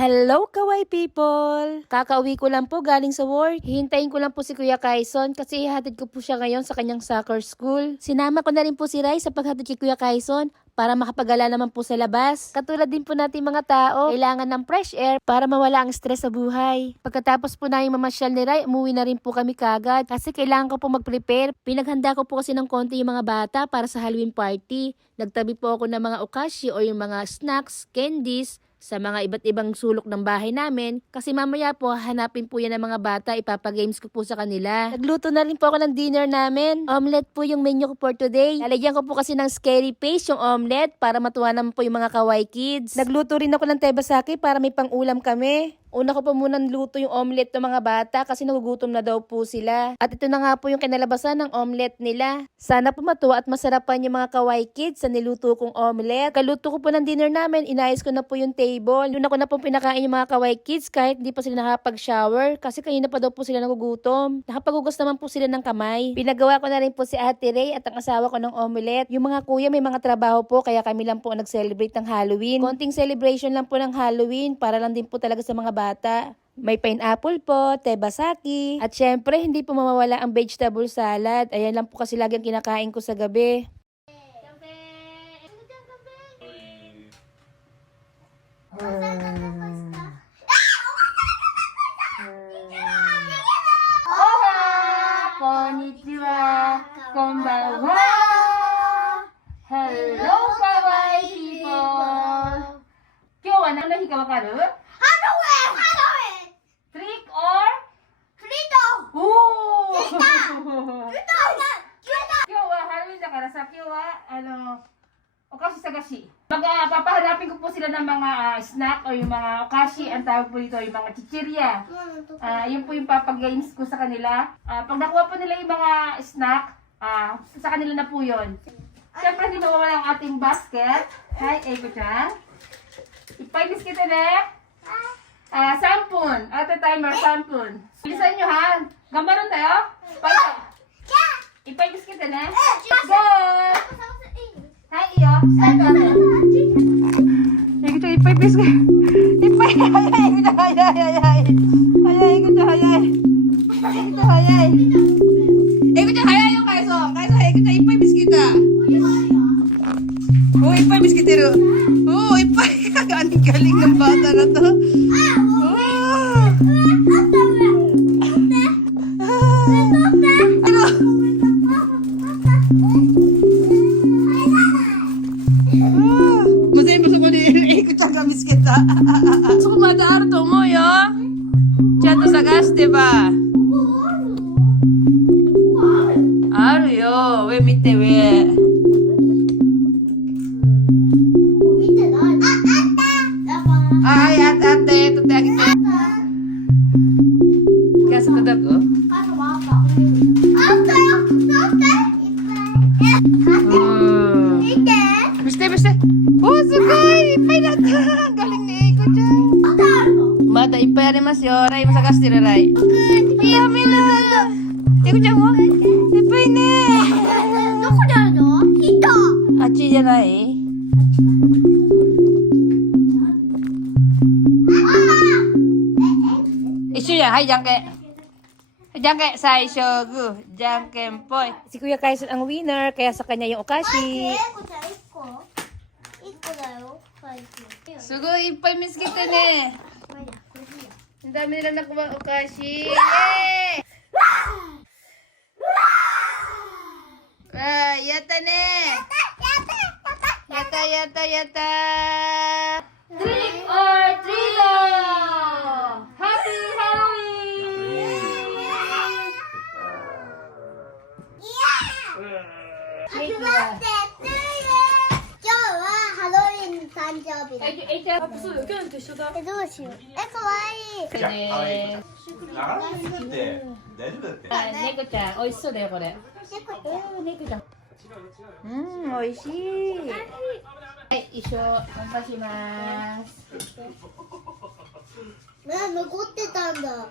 Hello, Kawai people! Kakauwi ko lang po galing sa work. Hihintayin ko lang po si Kuya Kaison kasi ihatid ko po siya ngayon sa kanyang soccer school. Sinama ko na rin po si Rai sa paghatid kay Kuya Kaison para makapagala naman po sa labas. Katulad din po natin mga tao, kailangan ng fresh air para mawala ang stress sa buhay. Pagkatapos po namin mamasyal ni Rai, umuwi na rin po kami kagad kasi kailangan ko po mag-prepare. Pinaghanda ko po kasi ng konti yung mga bata para sa Halloween party. Nagtabi po ako ng mga okashi o yung mga snacks, candies, sa mga iba't ibang sulok ng bahay namin kasi mamaya po hanapin po yan ng mga bata, ipapagames ko po sa kanila. Nagluto na rin po ako ng dinner namin. Omelette po yung menu ko for today. Lalagyan ko po kasi ng scary face yung omelette para matuwa naman po yung mga kawaii kids. Nagluto rin ako ng tebasaki para may pang-ulam kami. Una ko pa munang luto yung omelette ng mga bata kasi nagugutom na daw po sila. At ito na nga po yung kinalabasan ng omelette nila. Sana po matuwa at masarapan yung mga kawaii kids sa niluto kong omelette. Kaluto ko po ng dinner namin, inayos ko na po yung table. Doon ako na po pinakain yung mga kawaii kids kahit hindi pa sila nakapag-shower kasi kanina pa daw po sila nagugutom. Nakapaghugas naman po sila ng kamay. Pinagawa ko na rin po si Ate Ray at ang asawa ko ng omelette. Yung mga kuya may mga trabaho po kaya kami lang po nag-celebrate ng Halloween. Konting celebration lang po ng Halloween para lang din po talaga sa mga bata. May pineapple po, tebasaki, at syempre hindi po mawawala ang vegetable salad. Ayan lang po kasi lagi ang kinakain ko sa gabi. Konnichiwa, konbanwa. Hello, kawaii people. 今日は何の日かわかる? Trick or? Oh! 今日はハロウィンだからさ、今日はお菓子探し。Papahanapin ko po sila ng mga snack o yung mga okashi, ang tawag po dito, yung mga chichirya. Yun po yung papag-games ko sa kanila. Pag nakuha po nila yung mga snack, sa kanila na po yun. Siyempre, hindi mawawala ang ating basket. Hi, Eiko-chan. Ipay biscuit na. 3分。あとタイマー3分。bilisan nyo ha. Gambaron tayo. Ipay biscuit na. Go! Hi, iyo. Start natin. Ipay biscuit. Ipay. Hayay. Iko-chan, hayay. Iko-chan, hayay. Iko-chan, hayay yung Kaison. Kaison, Iko-chan, ipay biscuit ah. Oh, ipay biscuit ito. Oh, ipay. Ang galing ng bata na to. So, kumadaar to mo, yo. Chan to sagaste ba? Aru yo. We, mite, we. Ay, ate. Ito, tagite. Kaya sa kadag, oh. Biste. Oh, sugay! Ipay na ta! Galing ni Eiko dyan. Bata, ipay arimasu yo. Rai, masagaste ra, Rai. Yami na! Eiko dyan mo? Ipay ne! Achiじゃない? Isu ya, hai, jangke. Jangke, saisho, gu. Jangke, poy. Si Kuya Kaison ang winner, kaya sa kanya yung okashi. Sugoi, ipay miskita ne. Ang dami nilang nakuha okashi. Yay! Yata ne. Yata. Trick or treat! Happy Halloween! Happy birthday to you! 今日はハロウィン誕生日だ。そう、去年と一緒だ。どうしよう。かわいい。ねなかなかだって大丈夫だって猫ちゃん、美味しそうだよ、これ。猫ちゃん。美味しい。はい、一緒、乾杯します。残ってたんだ。